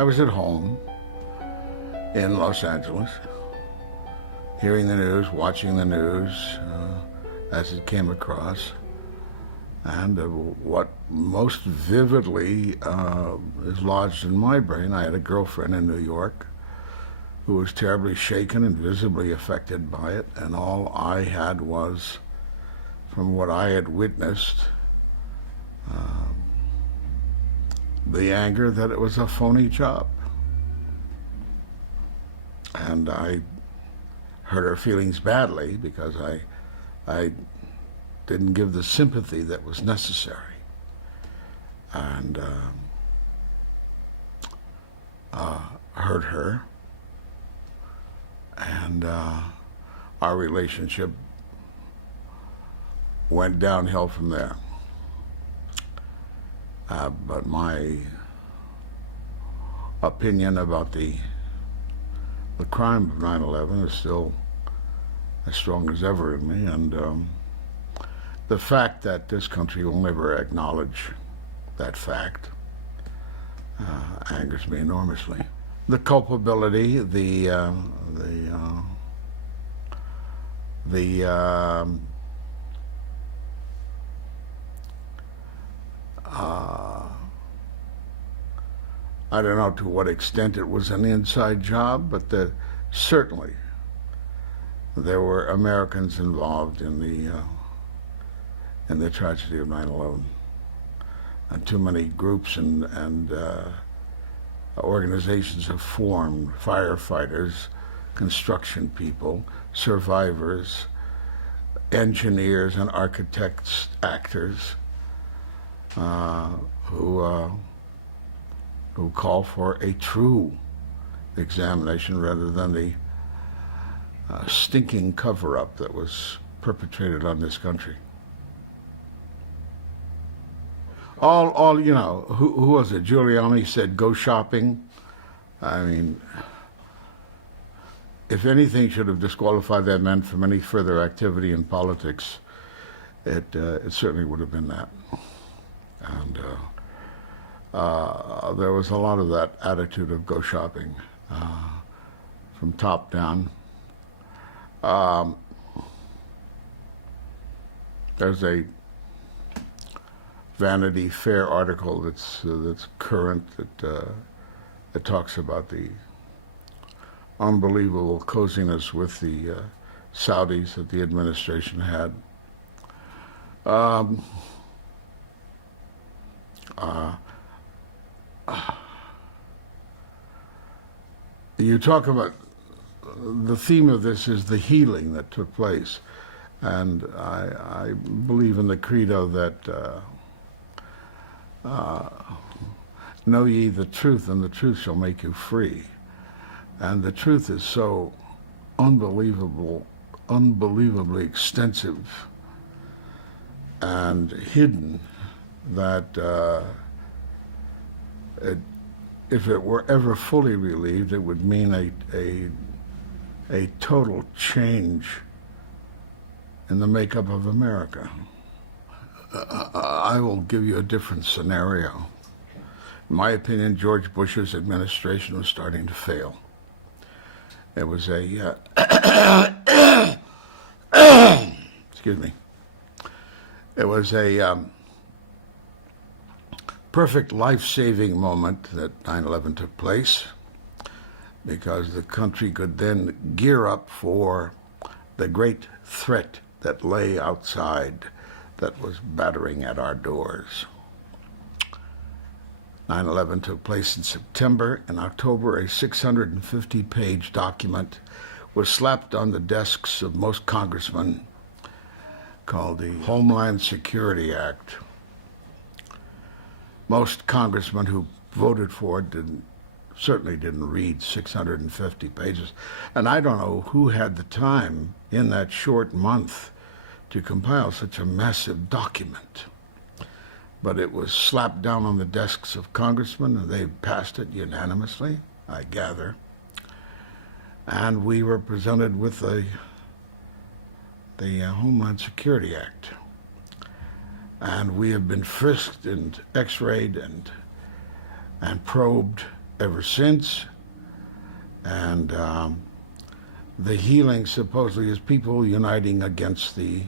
I was at home in Los Angeles, hearing the news, watching the news as it came across. And what most vividly is lodged in my brain, I had a girlfriend in New York who was terribly shaken and visibly affected by it, and all I had was, from what I had witnessed, the anger that it was a phony job. And I hurt her feelings badly because I didn't give the sympathy that was necessary. And hurt her. And our relationship went downhill from there. But my opinion about the crime of 9/11 is still as strong as ever in me, and the fact that this country will never acknowledge that fact angers me enormously. The culpability, I don't know to what extent it was an inside job, but certainly there were Americans involved in the tragedy of 9/11. And too many groups and organizations have formed: firefighters, construction people, survivors, engineers and architects, actors, who call for a true examination rather than the stinking cover-up that was perpetrated on this country. All you know, who was it? Giuliani said, "Go shopping." I mean, if anything should have disqualified that man from any further activity in politics, it certainly would have been that. And there was a lot of that attitude of go shopping from top down. There's a Vanity Fair article that's current that talks about the unbelievable coziness with the Saudis that the administration had. You talk about the theme of this is the healing that took place, and I believe in the credo that know ye the truth, and the truth shall make you free. And the truth is so unbelievably extensive and hidden that if it were ever fully relieved, it would mean a total change in the makeup of America. I will give you a different scenario. In my opinion, George Bush's administration was starting to fail. It was a excuse me. It was a perfect life-saving moment that 9/11 took place, because the country could then gear up for the great threat that lay outside, that was battering at our doors. 9/11 took place in September. In October, a 650-page document was slapped on the desks of most congressmen called the Homeland Security Act. Most congressmen who voted for it certainly didn't read 650 pages. And I don't know who had the time in that short month to compile such a massive document. But it was slapped down on the desks of congressmen, and they passed it unanimously, I gather. And we were presented with the Homeland Security Act. And we have been frisked and x-rayed and probed ever since. And the healing supposedly is people uniting against the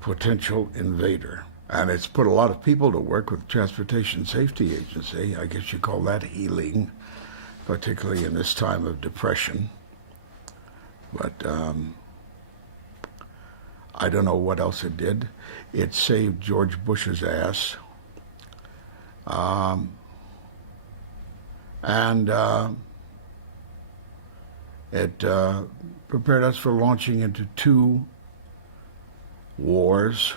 potential invader. And it's put a lot of people to work with the Transportation Safety Agency. I guess you call that healing, particularly in this time of depression. But I don't know what else it did. It saved George Bush's ass. It prepared us for launching into 2 wars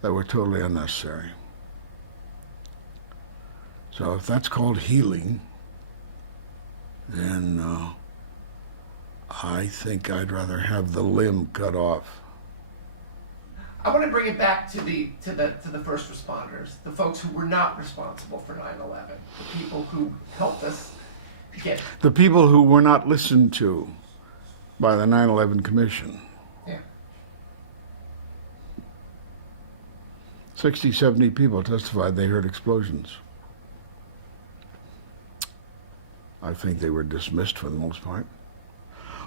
that were totally unnecessary. So if that's called healing, then I think I'd rather have the limb cut off. I want to bring it back to the first responders, the folks who were not responsible for 9/11, the people who helped us get... The people who were not listened to by the 9/11 Commission. Yeah. 60, 70 people testified they heard explosions. I think they were dismissed for the most part.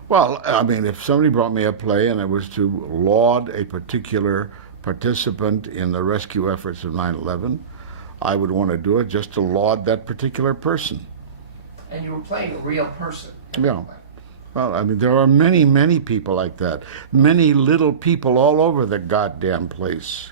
Well, I mean, if somebody brought me a play and it was to laud a particular participant in the rescue efforts of 9/11, I would want to do it just to laud that particular person. And you were playing a real person. Yeah. Well, I mean, there are many, many people like that. Many little people all over the goddamn place.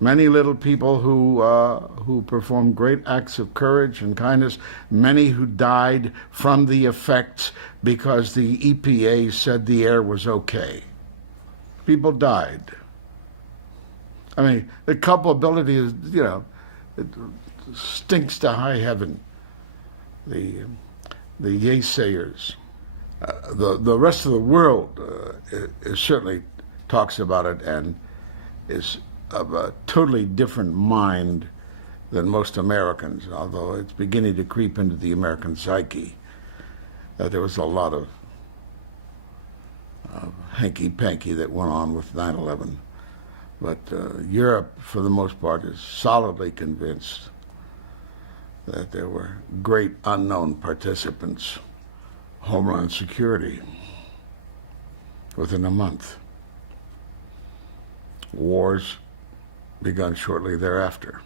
Many little people who performed great acts of courage and kindness. Many who died from the effects because the EPA said the air was okay. People died. I mean, the culpability is, you know, it stinks to high heaven. The naysayers. The rest of the world certainly talks about it and is of a totally different mind than most Americans, although it's beginning to creep into the American psyche. There was a lot of hanky-panky that went on with 9/11. But Europe, for the most part, is solidly convinced that there were great unknown participants. Homeland Security, within a month. Wars begun shortly thereafter.